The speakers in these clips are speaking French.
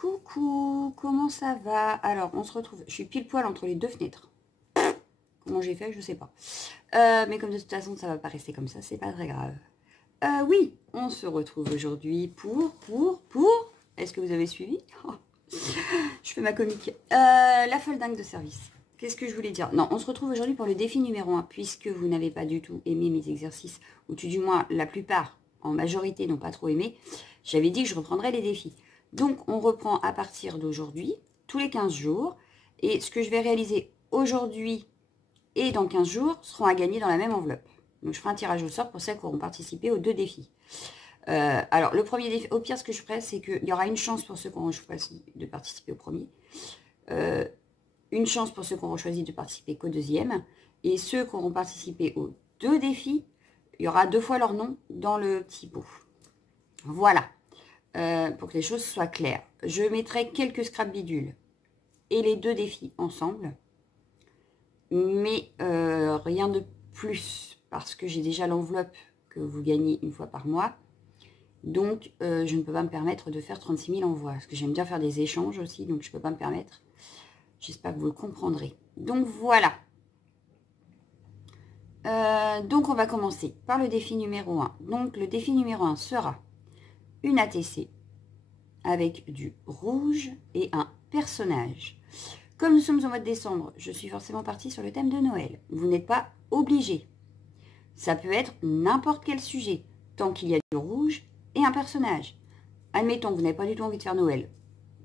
Coucou, comment ça va? Alors, on se retrouve. Je suis pile poil entre les deux fenêtres. Comment j'ai fait, je sais pas. Mais comme de toute façon, ça va pas rester comme ça, c'est pas très grave. Oui, on se retrouve aujourd'hui pour... Est-ce que vous avez suivi? Je fais ma comique. La folle dingue de service. Qu'est-ce que je voulais dire? Non, on se retrouve aujourd'hui pour le défi numéro 1, puisque vous n'avez pas du tout aimé mes exercices, ou tout du moins, la plupart, en majorité, n'ont pas trop aimé. J'avais dit que je reprendrais les défis. Donc, on reprend à partir d'aujourd'hui, tous les 15 jours. Et ce que je vais réaliser aujourd'hui et dans 15 jours seront à gagner dans la même enveloppe. Donc, je ferai un tirage au sort pour celles qui auront participé aux 2 défis. Alors, le premier défi, au pire, ce que je ferai, c'est qu'il y aura une chance pour ceux qui auront choisi de participer au premier. Une chance pour ceux qui auront choisi de participer qu'au deuxième. Et ceux qui auront participé aux 2 défis, il y aura 2 fois leur nom dans le petit pot. Voilà. Pour que les choses soient claires. Je mettrai quelques scrap bidules et les 2 défis ensemble. Mais rien de plus. Parce que j'ai déjà l'enveloppe que vous gagnez une fois par mois. Donc, je ne peux pas me permettre de faire 36 000 envois. Parce que j'aime bien faire des échanges aussi. Donc, je ne peux pas me permettre. J'espère que vous le comprendrez. Donc, voilà. Donc, on va commencer par le défi numéro 1. Donc, le défi numéro 1 sera une ATC avec du rouge et un personnage. Comme nous sommes au mois de décembre, je suis forcément partie sur le thème de Noël. Vous n'êtes pas obligé. Ça peut être n'importe quel sujet, tant qu'il y a du rouge et un personnage. Admettons que vous n'avez pas du tout envie de faire Noël.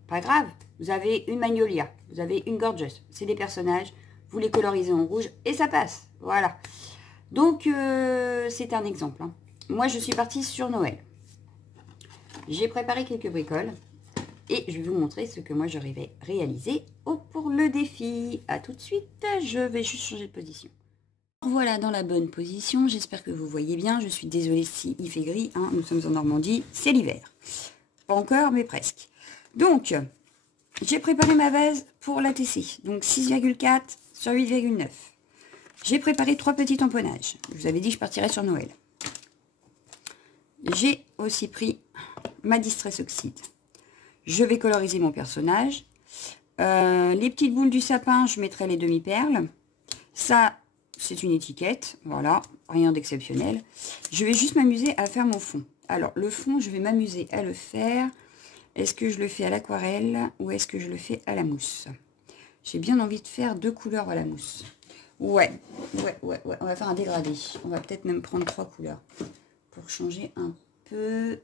Pas grave, vous avez une Magnolia, vous avez une Gorgeous. C'est des personnages, vous les colorisez en rouge et ça passe. Voilà. Donc, c'est un exemple. Hein. Moi, je suis partie sur Noël. J'ai préparé quelques bricoles et je vais vous montrer ce que moi j'arrivais à réaliser pour le défi. A tout de suite, je vais juste changer de position. Voilà dans la bonne position, j'espère que vous voyez bien. Je suis désolée si il fait gris, hein. Nous sommes en Normandie, c'est l'hiver. Pas encore, mais presque. Donc, j'ai préparé ma vase pour l'ATC, donc 6,4 sur 8,9. J'ai préparé 3 petits tamponnages. Je vous avais dit que je partirais sur Noël. J'ai aussi pris ma Distress Oxide. Je vais coloriser mon personnage. Les petites boules du sapin, je mettrai les demi-perles. Ça, c'est une étiquette. Voilà, rien d'exceptionnel. Je vais juste m'amuser à faire mon fond. Alors, le fond, je vais m'amuser à le faire. Est-ce que je le fais à l'aquarelle ou est-ce que je le fais à la mousse? J'ai bien envie de faire 2 couleurs à la mousse. Ouais. On va faire un dégradé. On va peut-être même prendre 3 couleurs pour changer un peu.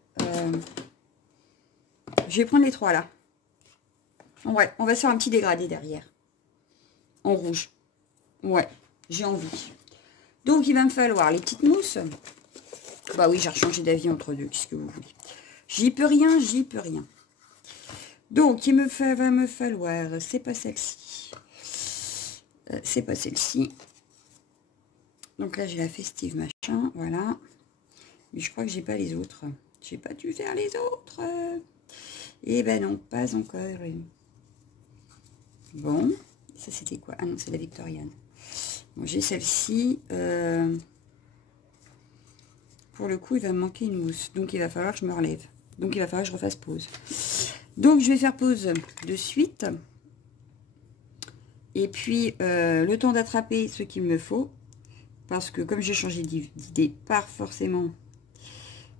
Je vais prendre les 3 là. Ouais, on va se faire un petit dégradé derrière. En rouge. Ouais, j'ai envie. Donc, il va me falloir les petites mousses. Bah oui, j'ai rechangé d'avis entre deux. Qu'est-ce que vous voulez? J'y peux rien, j'y peux rien. Donc, va me falloir... C'est pas celle-ci. C'est pas celle-ci. Donc là, j'ai la festive machin. Voilà. Mais je crois que j'ai pas les autres. J'ai pas dû faire les autres. Eh ben non, pas encore. Bon, ça c'était quoi? Ah non, c'est la Victoriane. Bon, j'ai celle-ci. Pour le coup, il va me manquer une mousse. Donc, il va falloir que je me relève. Donc, il va falloir que je refasse pause. Donc, je vais faire pause de suite. Et puis, le temps d'attraper ce qu'il me faut. Parce que comme j'ai changé d'idée, pas forcément,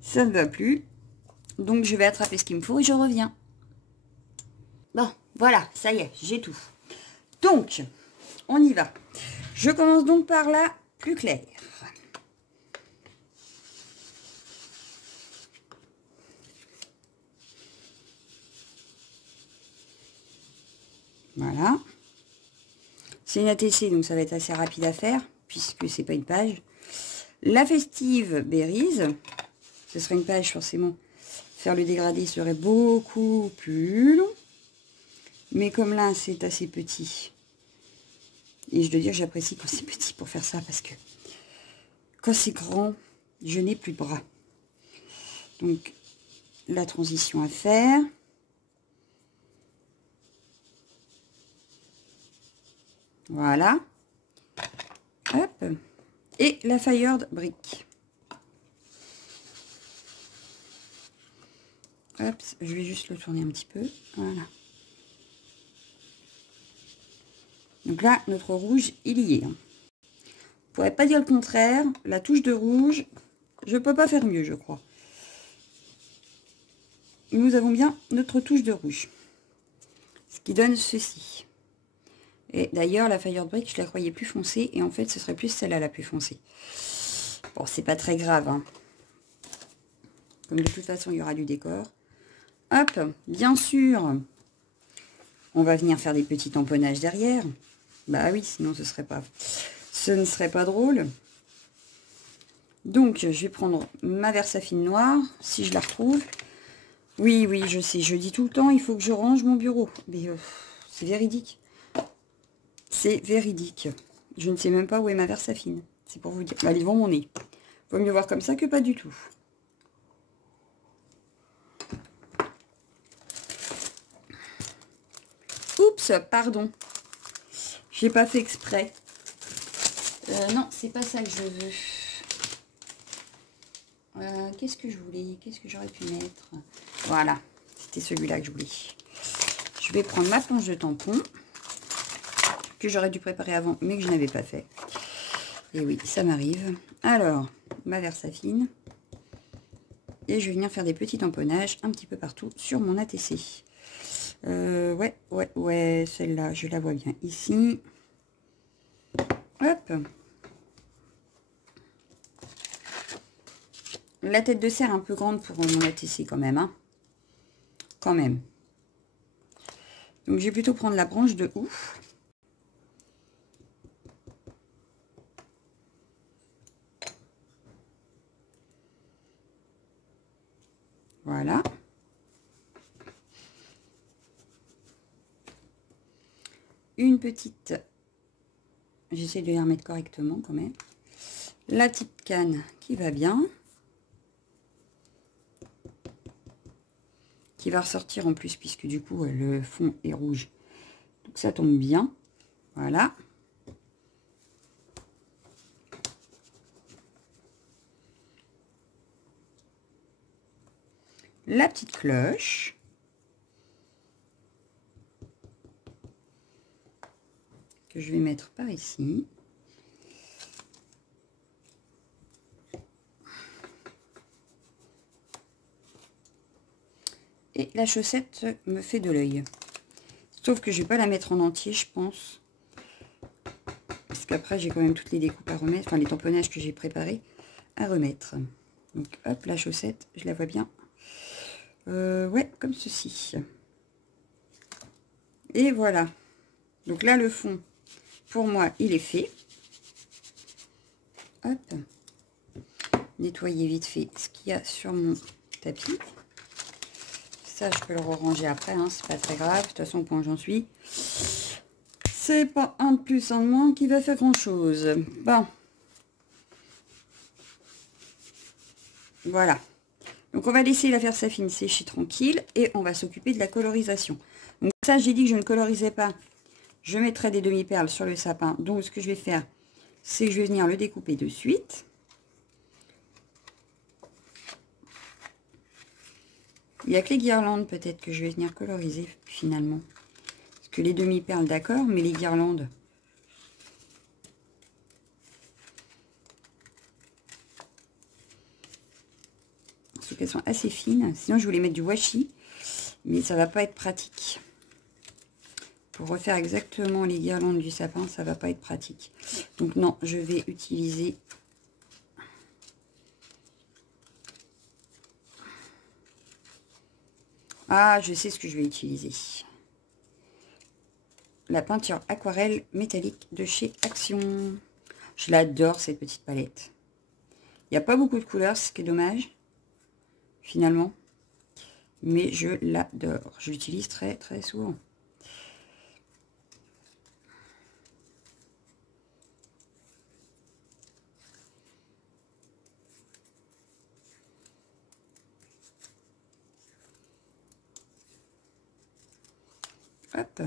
ça ne va plus. Donc, je vais attraper ce qu'il me faut et je reviens. Bon, voilà, ça y est, j'ai tout. Donc, on y va. Je commence donc par la plus claire. Voilà. C'est une ATC, donc ça va être assez rapide à faire, puisque c'est pas une page. La festive Berries, ce serait une page forcément. Faire le dégradé serait beaucoup plus long. Mais comme là, c'est assez petit. Et je dois dire, j'apprécie quand c'est petit pour faire ça, parce que quand c'est grand, je n'ai plus de bras. Donc, la transition à faire. Voilà. Hop. Et la Fired Brick. Hop, je vais juste le tourner un petit peu. Voilà. Donc là, notre rouge, il y est. On ne pourrait pas dire le contraire. La touche de rouge, je ne peux pas faire mieux, je crois. Nous avons bien notre touche de rouge. Ce qui donne ceci. Et d'ailleurs, la Fire Brick, je la croyais plus foncée. Et en fait, ce serait plus celle-là la plus foncée. Bon, c'est pas très grave. Hein. Comme de toute façon, il y aura du décor. Hop, bien sûr, on va venir faire des petits tamponnages derrière. Bah oui, sinon ce ne serait pas drôle. Donc, je vais prendre ma Versafine noire, si je la retrouve. Oui, oui, je sais, je dis tout le temps, il faut que je range mon bureau. Mais c'est véridique. C'est véridique. Je ne sais même pas où est ma Versafine. C'est pour vous dire. Elle est devant mon nez. Vaut mieux voir comme ça que pas du tout. Oups, pardon. J'ai pas fait exprès. Non, c'est pas ça que je veux. Qu'est-ce que je voulais? Qu'est-ce que j'aurais pu mettre? Voilà, c'était celui-là que je voulais. Je vais prendre ma planche de tampon que j'aurais dû préparer avant, mais que je n'avais pas fait. Et oui, ça m'arrive. Alors, ma Versafine. Et je vais venir faire des petits tamponnages un petit peu partout sur mon ATC. Ouais, celle-là, je la vois bien ici. Hop. La tête de serre un peu grande pour mon ATC quand même. Hein. Quand même. Donc, je vais plutôt prendre la branche de ouf. Voilà. Une petite... J'essaie de les remettre correctement quand même. La petite canne qui va bien. Qui va ressortir en plus puisque du coup le fond est rouge. Donc ça tombe bien. Voilà. La petite cloche. Que je vais mettre par ici. Et la chaussette me fait de l'œil. Sauf que je vais pas la mettre en entier, je pense. Parce qu'après, j'ai quand même toutes les découpes à remettre. Enfin, les tamponnages que j'ai préparés à remettre. Donc, hop, la chaussette, je la vois bien. Ouais, comme ceci. Et voilà. Donc là, le fond, pour moi, il est fait. Hop. Nettoyer vite fait ce qu'il y a sur mon tapis. Ça, je peux le ranger après, hein, c'est pas très grave. De toute façon, au point où j'en suis, c'est pas un de plus, un de moins qui va faire grand chose. Bon. Voilà. Donc, on va laisser la Versafine sécher tranquille et on va s'occuper de la colorisation. Donc, ça, j'ai dit que je ne colorisais pas. Je mettrai des demi-perles sur le sapin. Donc, ce que je vais faire, c'est que je vais venir le découper de suite. Il n'y a que les guirlandes peut-être que je vais venir coloriser finalement. Parce que les demi-perles, d'accord, mais les guirlandes... Sauf qu'elles sont assez fines. Sinon, je voulais mettre du washi. Mais ça va pas être pratique. Pour refaire exactement les guirlandes du sapin, ça va pas être pratique. Donc non, je vais utiliser... Ah, je sais ce que je vais utiliser. La peinture aquarelle métallique de chez Action. Je l'adore, cette petite palette. Il n'y a pas beaucoup de couleurs, ce qui est dommage, finalement. Mais je l'adore. Je l'utilise très, très souvent. Hop.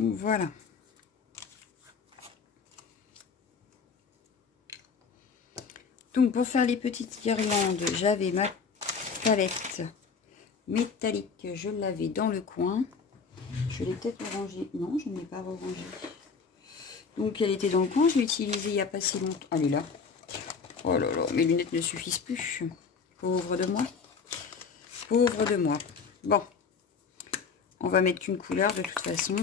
Donc voilà. Donc pour faire les petites guirlandes, j'avais ma palette métallique, je l'avais dans le coin. Je l'ai peut-être rangée. Non, je ne l'ai pas rangée. Donc elle était dans le coin, je l'ai utilisée il n'y a pas si longtemps. Elle est là. Oh là là, mes lunettes ne suffisent plus. Pauvre de moi. Pauvre de moi. Bon. On va mettre qu'une couleur de toute façon.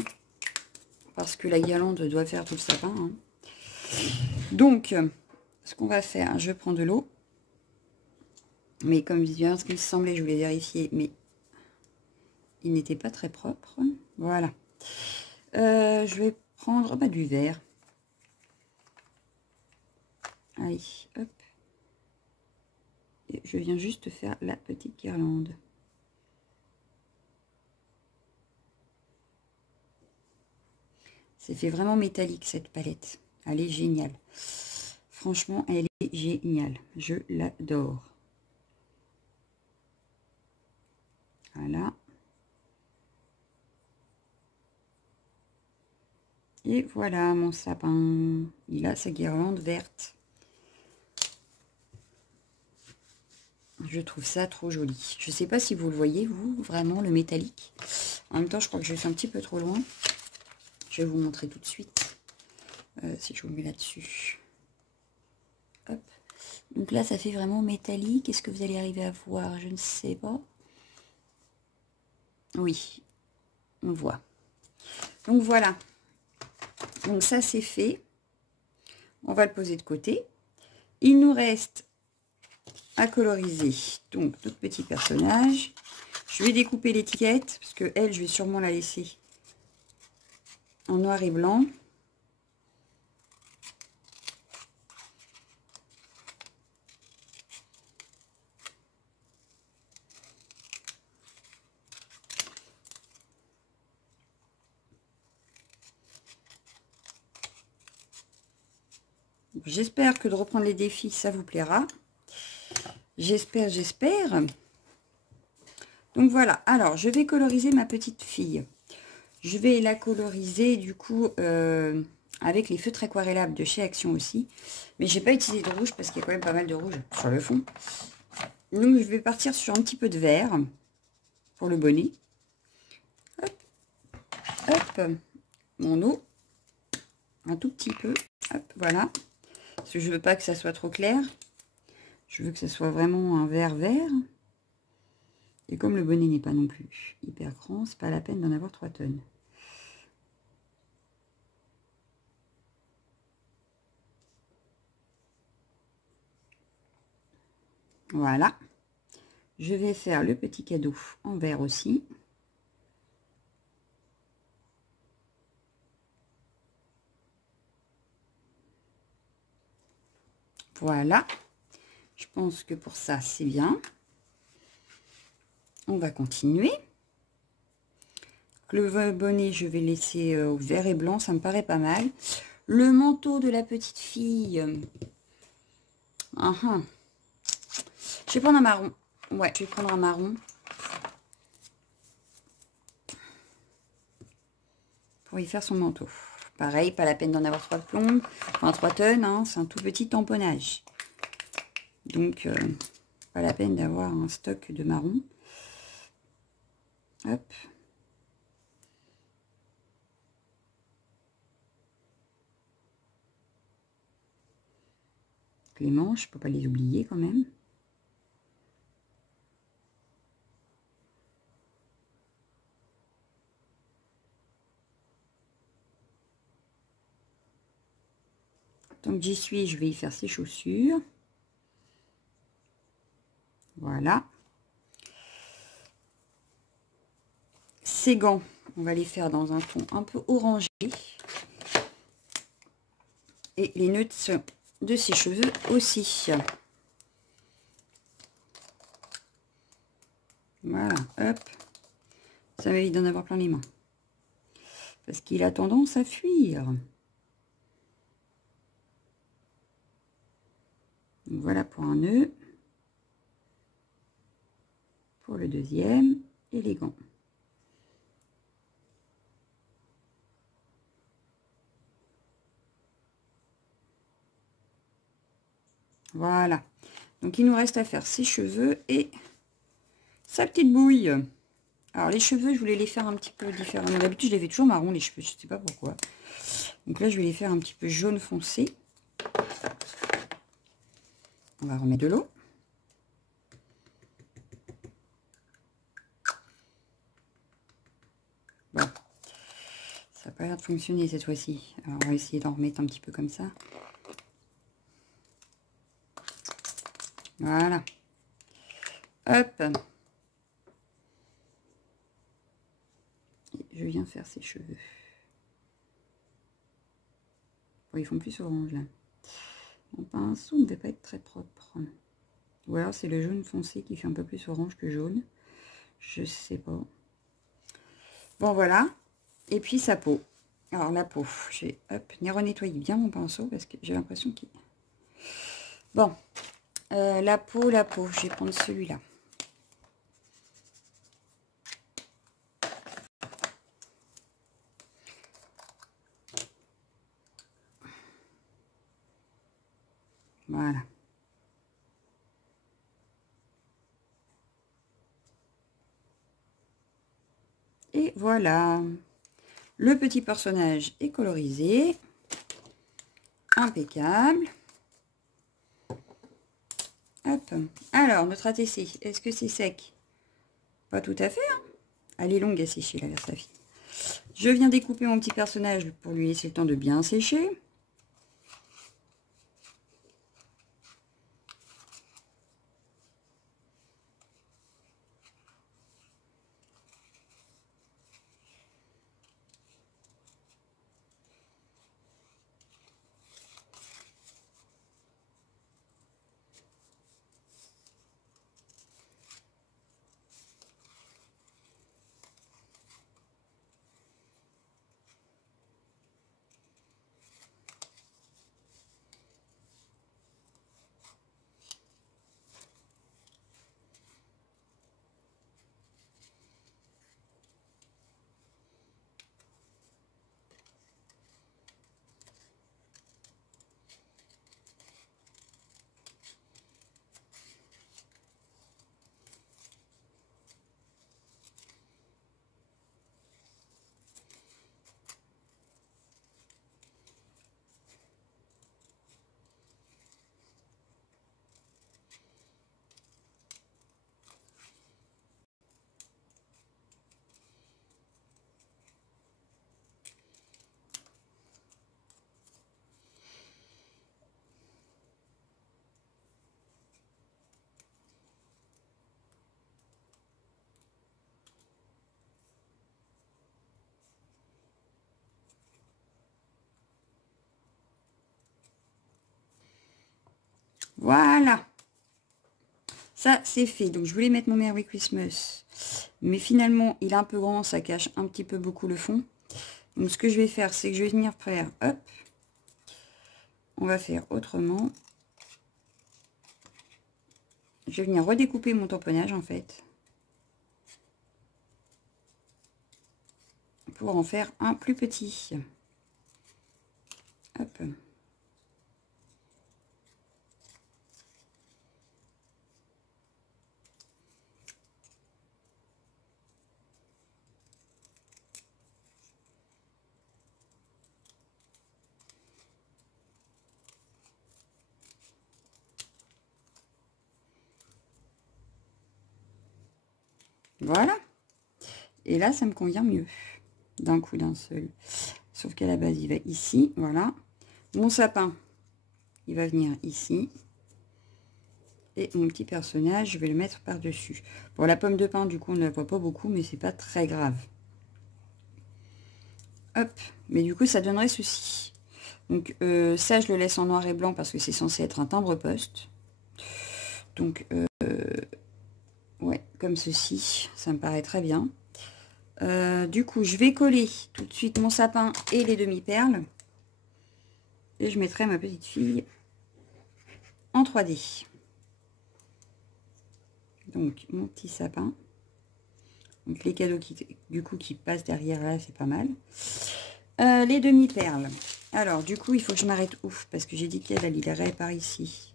Parce que la guirlande doit faire tout le sapin. Hein. Donc, ce qu'on va faire, je prends de l'eau. Mais comme bien ce qu'il me semblait, je voulais vérifier. Mais il n'était pas très propre. Voilà. Je vais prendre du verre. Allez, hop. Et je viens juste faire la petite guirlande. C'est fait vraiment métallique cette palette. Elle est géniale. Franchement, elle est géniale. Je l'adore. Voilà. Et voilà mon sapin. Il a sa guirlande verte. Je trouve ça trop joli. Je ne sais pas si vous le voyez, vous, vraiment, le métallique. En même temps, je crois que je suis un petit peu trop loin. Je vais vous montrer tout de suite. Si je vous mets là-dessus. Hop. Donc là, ça fait vraiment métallique. Est-ce que vous allez arriver à voir? Je ne sais pas. Oui, on voit. Donc voilà. Donc ça, c'est fait. On va le poser de côté. Il nous reste à coloriser donc notre petit personnage. Je vais découper l'étiquette parce que elle, je vais sûrement la laisser en noir et blanc. J'espère que de reprendre les défis, ça vous plaira. J'espère, j'espère. Donc voilà, alors je vais coloriser ma petite fille. Je vais la coloriser du coup avec les feutres aquarellables de chez Action aussi. Mais j'ai pas utilisé de rouge parce qu'il y a quand même pas mal de rouge sur le fond. Donc je vais partir sur un petit peu de vert pour le bonnet. Hop, hop, mon eau. Un tout petit peu. Hop, voilà. Parce que je veux pas que ça soit trop clair. Je veux que ça soit vraiment un vert vert. Et comme le bonnet n'est pas non plus hyper grand, c'est pas la peine d'en avoir 3 tonnes. Voilà. Je vais faire le petit cadeau en vert aussi. Voilà. Je pense que pour ça, c'est bien. On va continuer. Le bonnet, je vais laisser au vert et blanc. Ça me paraît pas mal. Le manteau de la petite fille. Je vais prendre un marron. Ouais, je vais prendre un marron. Pour y faire son manteau. Pareil, pas la peine d'en avoir 3 plombes. Enfin, 3 tonnes, hein, c'est un tout petit tamponnage. Donc, pas la peine d'avoir un stock de marron. Hop. Les manches, je peux pas les oublier quand même. Tant que j'y suis, je vais y faire ses chaussures. Voilà. Ses gants, on va les faire dans un ton un peu orangé. Et les nœuds de ses cheveux aussi. Voilà, hop. Ça m'évite d'en avoir plein les mains. Parce qu'il a tendance à fuir. Donc voilà pour un nœud. Pour le deuxième. Et les gants. Voilà. Donc, il nous reste à faire ses cheveux et sa petite bouille. Alors, les cheveux, je voulais les faire un petit peu différemment. D'habitude, je les fais toujours marron, les cheveux. Je ne sais pas pourquoi. Donc là, je vais les faire un petit peu jaune foncé. On va remettre de l'eau. Bon. Ça n'a pas l'air de fonctionner cette fois-ci. Alors, on va essayer d'en remettre un petit peu comme ça. Voilà. Hop. Et je viens faire ses cheveux. Bon, ils font plus orange là. Mon pinceau ne va pas être très propre. Ou alors c'est le jaune foncé qui fait un peu plus orange que jaune. Je sais pas. Bon voilà. Et puis sa peau. Alors la peau, j'ai nettoyé bien mon pinceau parce que j'ai l'impression qu'il... Bon. La peau, je vais prendre celui-là. Voilà. Et voilà. Le petit personnage est colorisé. Impeccable. Hop. Alors, notre ATC, est-ce que c'est sec? Pas tout à fait. Hein, elle est longue à sécher, la Versafie. Je viens découper mon petit personnage pour lui laisser le temps de bien sécher. Voilà. Ça, c'est fait. Donc, je voulais mettre mon Merry Christmas. Mais finalement, il est un peu grand. Ça cache un petit peu beaucoup le fond. Donc, ce que je vais faire, c'est que je vais venir faire... Hop. On va faire autrement. Je vais venir redécouper mon tamponnage, en fait. Pour en faire un plus petit. Hop. Voilà. Et là, ça me convient mieux. D'un coup, d'un seul. Sauf qu'à la base, il va ici. Voilà. Mon sapin, il va venir ici. Et mon petit personnage, je vais le mettre par-dessus. Pour la pomme de pin, du coup, on ne la voit pas beaucoup, mais c'est pas très grave. Hop. Mais du coup, ça donnerait ceci. Donc, ça, je le laisse en noir et blanc parce que c'est censé être un timbre-poste. Donc, ouais, comme ceci. Ça me paraît très bien. Du coup, je vais coller tout de suite mon sapin et les demi-perles. Et je mettrai ma petite fille en 3D. Donc, mon petit sapin. Donc, les cadeaux qui passent derrière là, c'est pas mal. Les demi-perles. Alors, du coup, il faut que je m'arrête ouf parce que j'ai dit qu'elle irait par ici.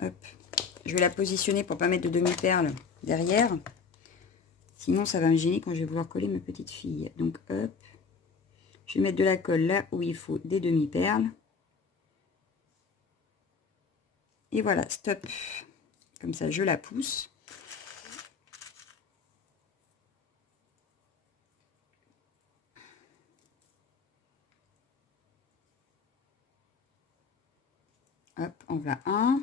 Hop. Je vais la positionner pour pas mettre de demi-perle derrière. Sinon, ça va me gêner quand je vais vouloir coller ma petite fille. Donc, hop. Je vais mettre de la colle là où il faut des demi-perles. Et voilà, stop. Comme ça, je la pousse. Hop, on va un.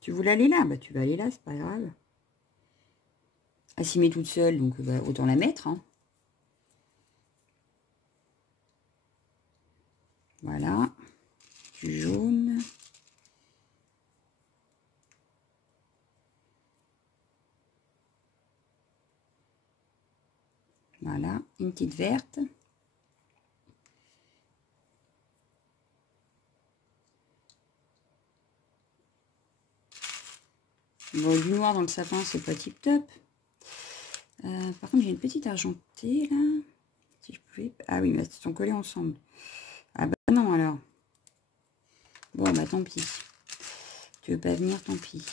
Tu voulais aller là? Bah, tu vas aller là, c'est pas grave. Elle s'y met toute seule, donc bah, autant la mettre. Hein. Voilà. Du jaune. Voilà, une petite verte. Bon, du noir dans le sapin, c'est pas tip top. Par contre, j'ai une petite argentée là. Si je pouvais. Ah oui, mais elles sont collées ensemble. Ah bah non alors. Bon bah tant pis. Tu veux pas venir, tant pis.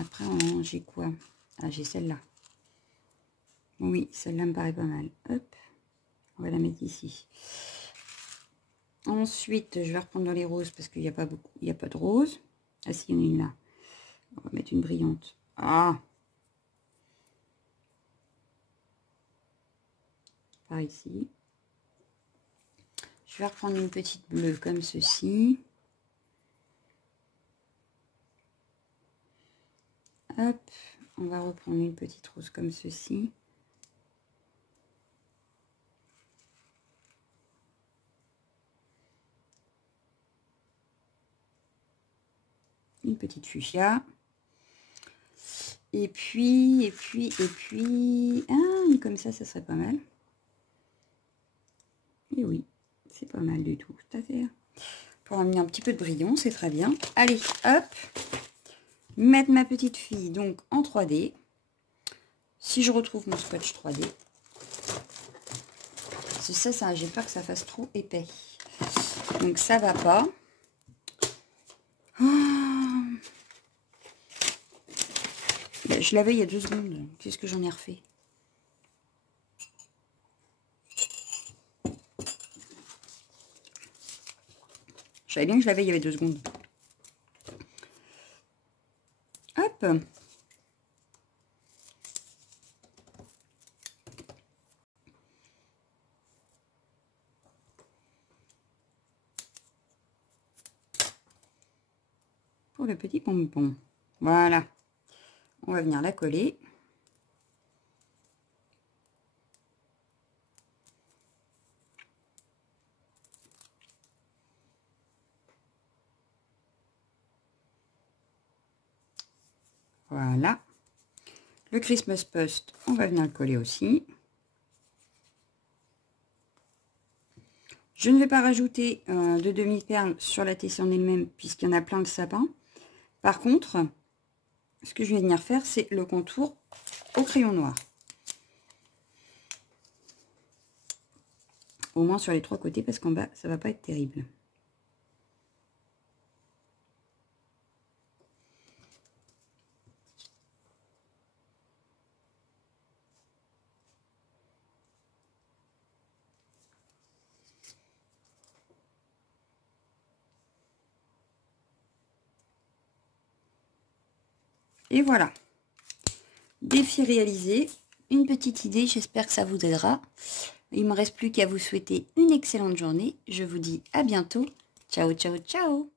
Après, j'ai quoi? Ah, j'ai celle-là. Oui, celle-là me paraît pas mal. Hop, on va la mettre ici. Ensuite, je vais reprendre dans les roses parce qu'il n'y a pas beaucoup, il n'y a pas de rose. Ah si, il y en a une là. On va mettre une brillante. Ah, par ici. Je vais reprendre une petite bleue comme ceci. Hop, on va reprendre une petite rose comme ceci. Une petite fuchsia. Et puis, une comme ça serait pas mal. Et oui, c'est pas mal du tout, tout à fait. Pour amener un petit peu de brillant, c'est très bien. Allez, hop, mettre ma petite fille donc en 3D. Si je retrouve mon scotch 3D, c'est ça, j'ai peur que ça fasse trop épais. Donc ça va pas. Oh. Ben, je l'avais il y a 2 secondes. Qu'est-ce que j'en ai refait? Je savais bien que je l'avais il y avait 2 secondes. Hop. Pour le petit pompon. Voilà. On va venir la coller. Voilà. Le Christmas Post, on va venir le coller aussi. Je ne vais pas rajouter de demi-perles sur la tessée en elle-même, puisqu'il y en a plein de sapins. Par contre, ce que je vais venir faire, c'est le contour au crayon noir. Au moins sur les 3 côtés, parce qu'en bas, ça va pas être terrible. Et voilà. Défi réalisé. Une petite idée, j'espère que ça vous aidera. Il ne me reste plus qu'à vous souhaiter une excellente journée. Je vous dis à bientôt. Ciao, ciao, ciao!